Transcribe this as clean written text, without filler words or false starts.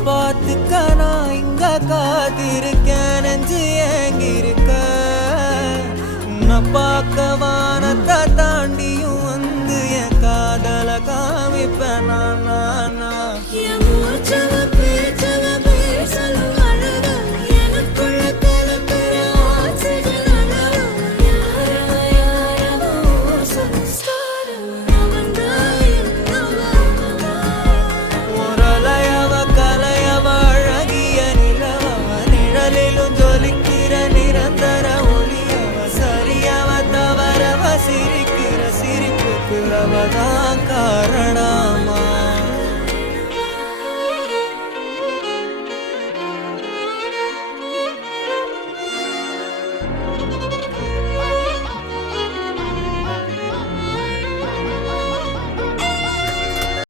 பார்த்துக்க நான் இங்க காத்திருக்கேன் நெஞ்சு ஏங்கிருக்க உன்னை பார்க்க வானத்தை தாண்டியும் வந்து என் காதல காமிப்பேன் நான்